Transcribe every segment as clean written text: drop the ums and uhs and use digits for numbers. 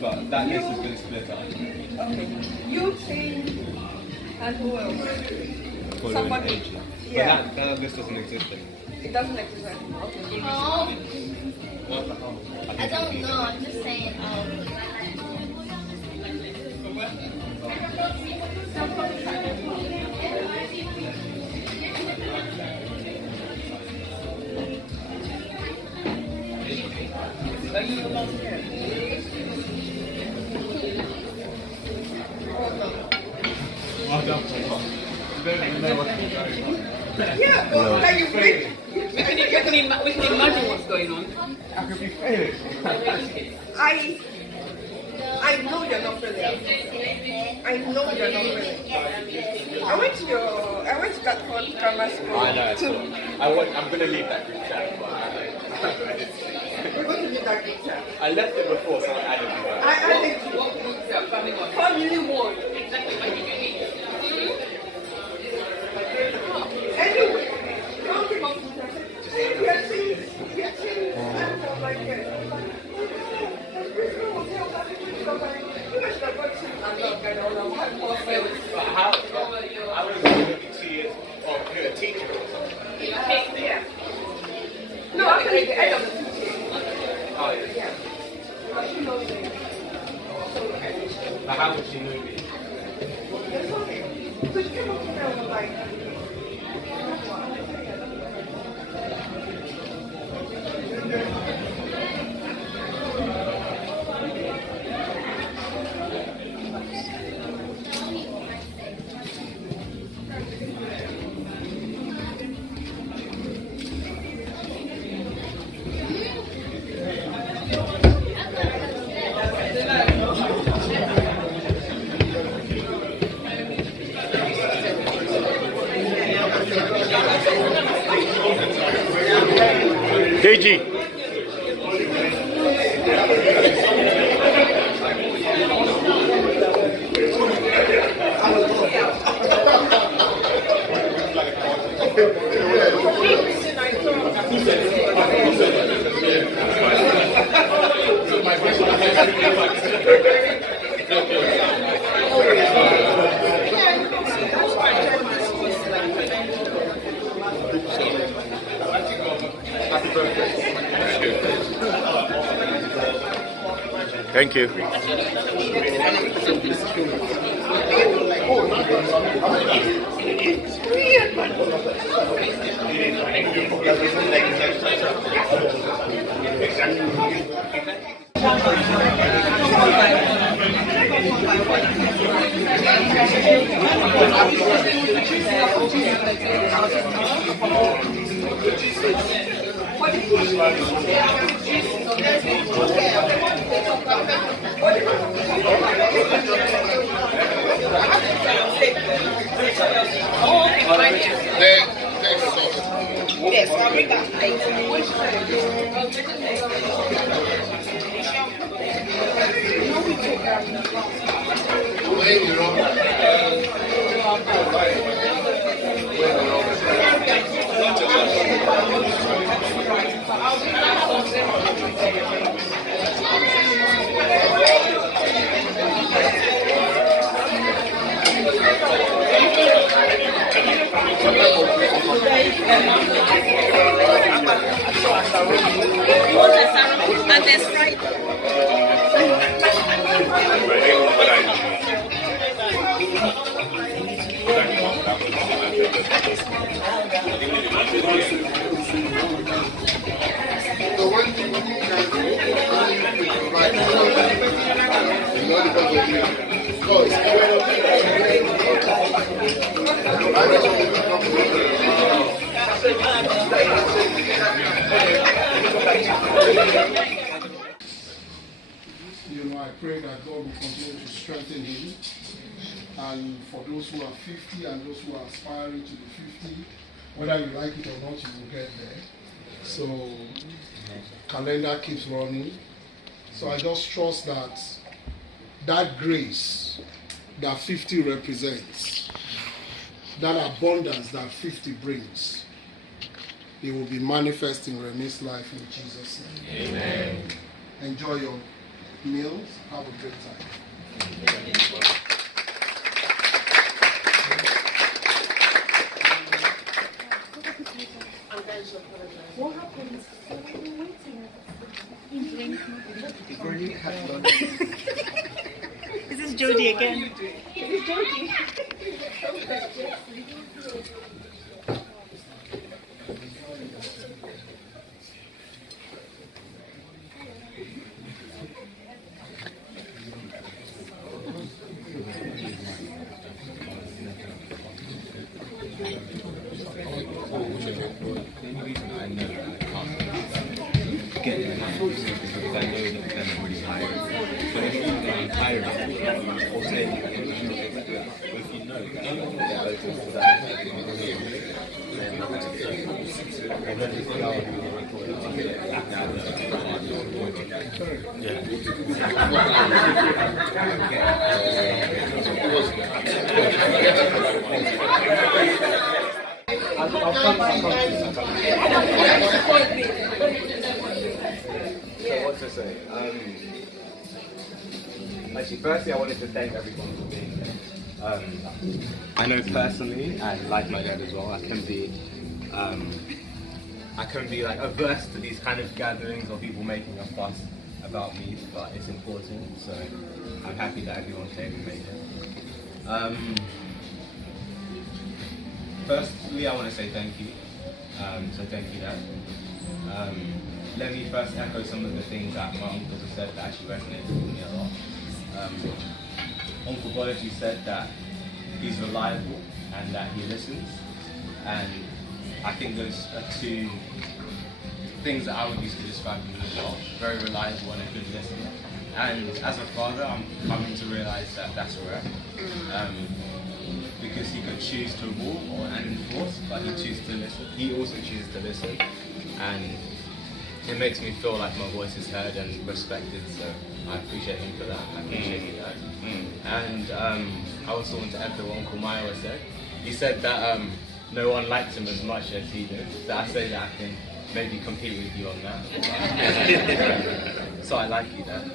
But that list is going to split up. Okay. You think, and who else? Somebody. Yeah. But that list doesn't exist anymore. It doesn't exist anymore. Okay. I don't know. I'm just saying. Yeah, well, can you think? We can imagine what's going on. How could we fail? I know you're not brilliant. I know you're not brilliant. I went to that grammar school. I know. I'm going to leave that group chat, but I didn't see. We're going to leave that group chat. I left it before, so I added it. I added What group chat? Family one. family one. Exactly what you need. Anyway, don't give up. We are seeing, and I'm like, But how I was looking to see you're a teacher or something. yeah. No, actually, the end of the teaching. Oh, yeah. Yeah. But she knows it. But how would she know me? So she came up to me and was like, Deji. Thank you. You know, I pray that God will continue to strengthen him. And for those who are 50 and those who are aspiring to be 50, whether you like it or not, you will get there. So, calendar keeps running. So I just trust that that grace that 50 represents, that abundance that 50 brings, it will be manifest in Remi's life in Jesus' name. Amen. Enjoy your meals. Have a great time. What happens? This is Jody again. So what to say? Actually, firstly, I wanted to thank everyone for being here. I know personally, and like my dad as well, I can be like averse to these kind of gatherings or people making a fuss about me, but it's important. So I'm happy that everyone came and made it. Firstly, I want to say thank you. So thank you, Dad. Let me first echo some of the things that my uncles have said that actually resonated with me a lot. Uncle Bolaji said that he's reliable and that he listens, and I think those are two things that I would use to describe him as well. Very reliable and a good listener. And as a father, I'm coming to realise that that's rare. Because he could choose to rule and enforce, but he chooses to listen. He also chooses to listen, and it makes me feel like my voice is heard and respected. So I appreciate him for that. I appreciate you guys. And I also want to echo what Uncle Maya said. He said that no one liked him as much as he did. So I say that I can maybe compete with you on that. So I like you, Dad.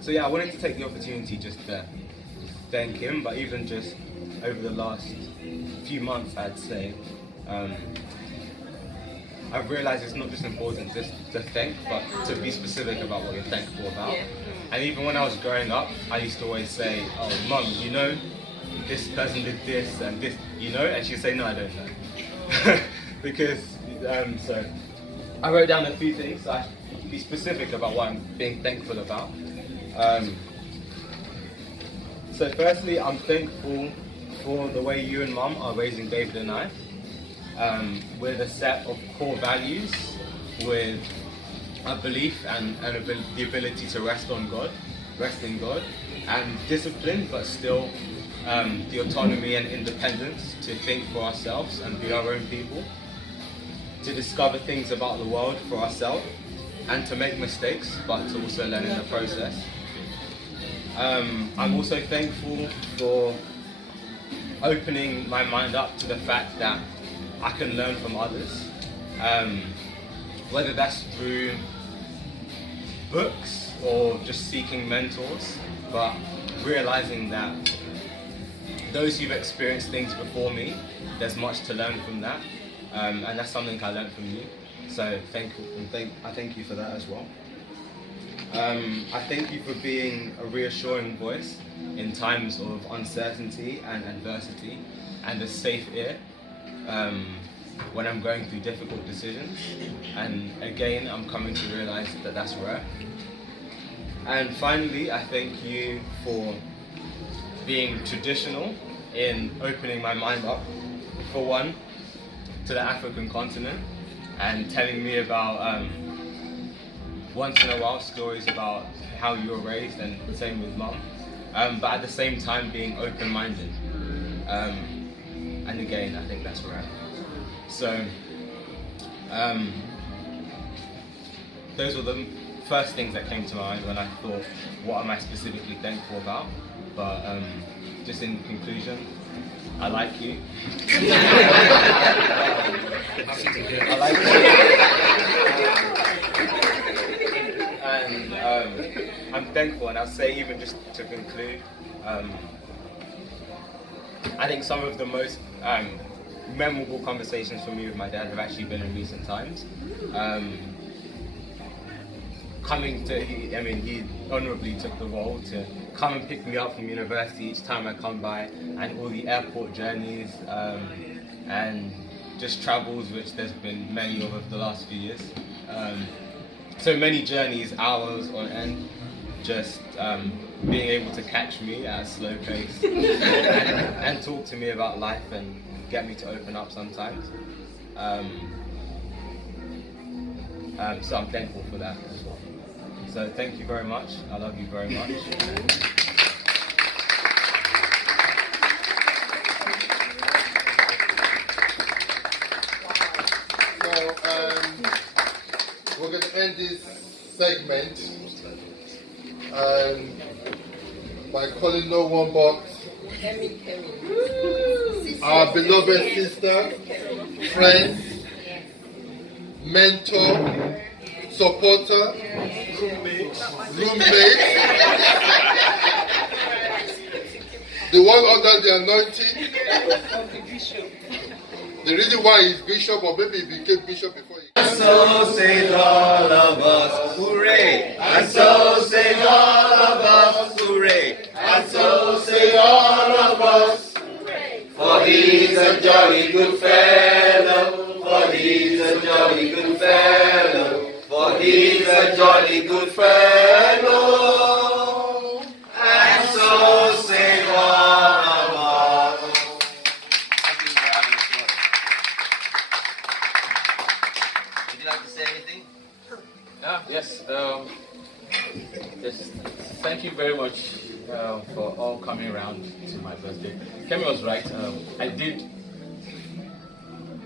So yeah, I wanted to take the opportunity just to thank him, but even just over the last few months, I'd say, I've realised it's not just important just to thank, but to be specific about what you're thankful about. Yeah. And even when I was growing up, I used to always say, oh, Mum, you know, this person did this and this, you know? And she'd say, no, I don't know. Because, so I wrote down a few things, so I should be specific about what I'm being thankful about. So firstly, I'm thankful for the way you and Mum are raising David and I, with a set of core values, with a belief and the ability to rest in God, and discipline, but still the autonomy and independence to think for ourselves and be our own people, to discover things about the world for ourselves, and to make mistakes, but to also learn in the process. I'm also thankful for opening my mind up to the fact that I can learn from others, whether that's through books or just seeking mentors, but realizing that those who've experienced things before me, there's much to learn from that, and that's something I learned from you. So thank you, and I thank you for that as well. I thank you for being a reassuring voice in times of uncertainty and adversity, and a safe ear when I'm going through difficult decisions. And again, I'm coming to realize that that's rare. And finally, I thank you for being traditional in opening my mind up, for one, to the African continent, and telling me about once in a while stories about how you were raised, and the same with Mum, but at the same time being open-minded. And again, I think that's rare. So those were the first things that came to mind when I thought, what am I specifically thankful about? But just in conclusion, I like you. I like you. And I'm thankful, and I'll say, even just to conclude, I think some of the most memorable conversations for me with my dad have actually been in recent times. He honorably took the role to come and pick me up from university each time I come by, and all the airport journeys and just travels, which there's been many over the last few years. So many journeys, hours on end, just being able to catch me at a slow pace and talk to me about life and get me to open up sometimes. So I'm thankful for that as well. So thank you very much. I love you very much. So we're going to end this segment by calling no one but our beloved sister, friend, mentor, supporter, roommate, the one under the anointing. The reason why he's bishop, or maybe he became bishop before he came. Associate all of us, hooray! Associate all of us, hooray! Associate all of us, for he's a jolly good fellow, for he's a jolly good fellow, for he's a jolly good fellow, and so say all of us. Would you like to say anything? Yes. Thank you very much for all coming around to my birthday. Kemi was right. I did.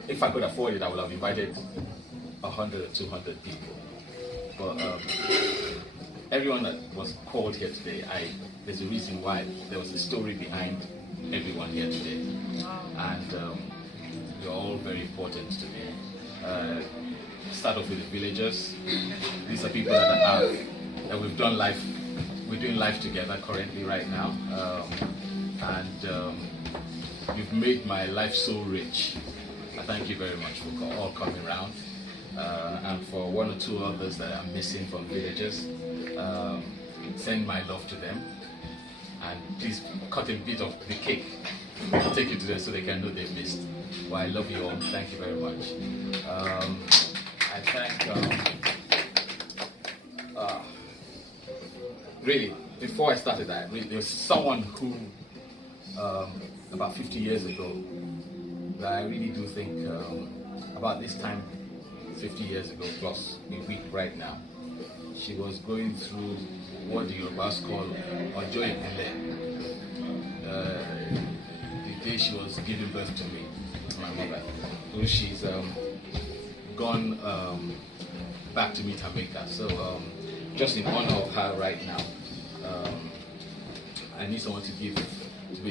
If I could afford it, I would have invited 100 or 200 people. But everyone that was called here today, there's a reason why. There was a story behind everyone here today, and you're all very important to me. Start off with the villagers. These are people that we've done life. We're doing life together currently right now, and you've made my life so rich. I thank you very much for all coming around, and for one or two others that I'm missing from villages, send my love to them, and please cut a bit of the cake and take it to them so they can know they've missed. Well, I love you all. Thank you very much. I thank really, before I started that, there's someone who about 50 years ago that I really do think about this time 50 years ago plus a week right now, she was going through what the Yorubas call Ojo Ipele, the day she was giving birth to me, my mother. So she's gone back to meet her maker. So just in honor of her right now, I need someone to be a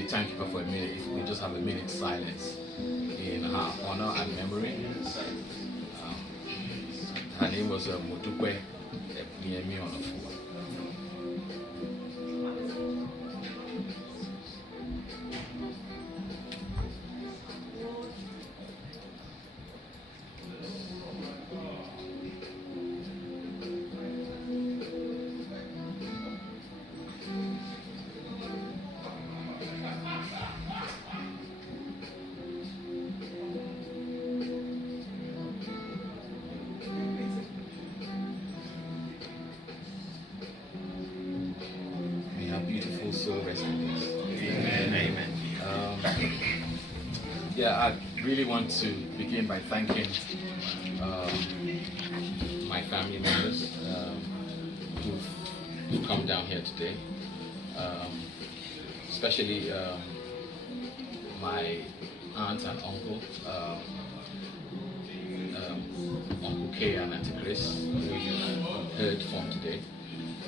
timekeeper for a minute. If we just have a minute silence in her honor and memory. Her name was Modupe Onafuwa'S. Yeah, I really want to begin by thanking my family members who've come down here today, especially my aunt and uncle, Uncle K and Auntie Chris, who you've heard from today.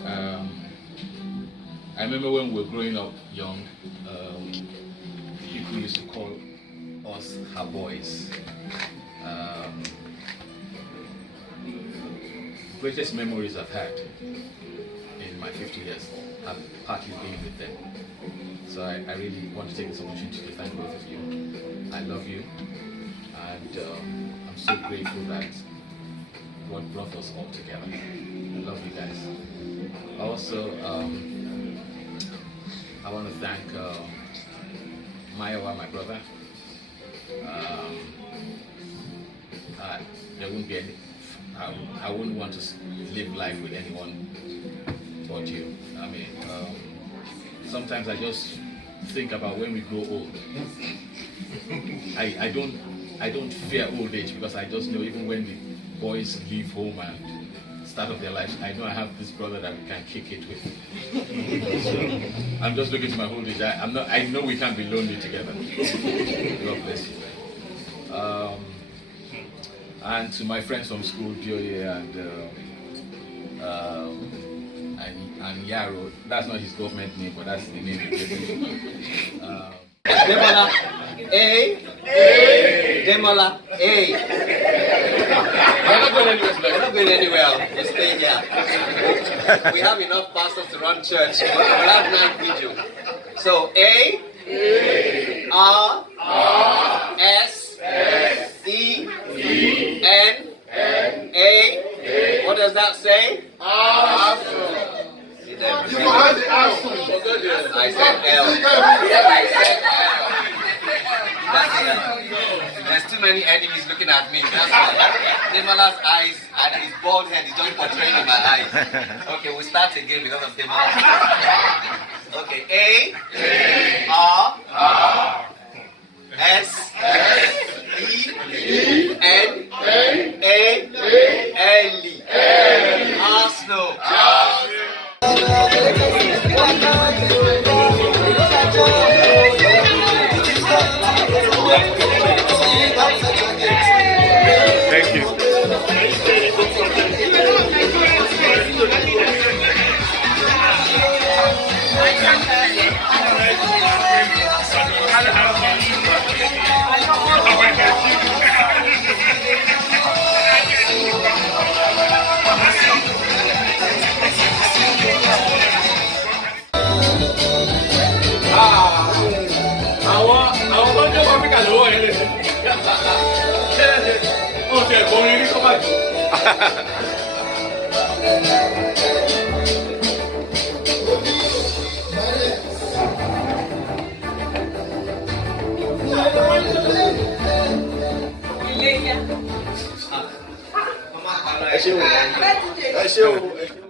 I remember when we were growing up young, people used to call us her boys. Greatest memories I've had in my 50 years have partly been with them. So I really want to take this opportunity to thank both of you. I love you, and I'm so grateful that God brought us all together. I love you guys. Also, I want to thank Mayowa, my brother. There wouldn't be any. I wouldn't want to live life with anyone but you. I mean, sometimes I just think about when we grow old. I don't fear old age, because I just know even when the boys leave home and start of their lives, I know I have this brother that we can kick it with. So I'm just looking to my old age. I know we can't be lonely together. God bless you. And to my friends from school, Joey and Yaro. That's not his government name, but that's the name he gave me. Demola A. Demola A. We're not going anywhere. We're not going anywhere. We'll stay here. We have enough pastors to run church. We'll have night vigil. So A. R. S. E. N. A. What does that say? Afro. You have the Afro. I said L. There's too many enemies looking at me. That's why. Demola's eyes and his bald head is just portraying in my eyes. Okay, we'll start again because of Demola. Okay, A. R. S. E. N. A. L. Arsenal. Thank you. Ẹ ṣé o.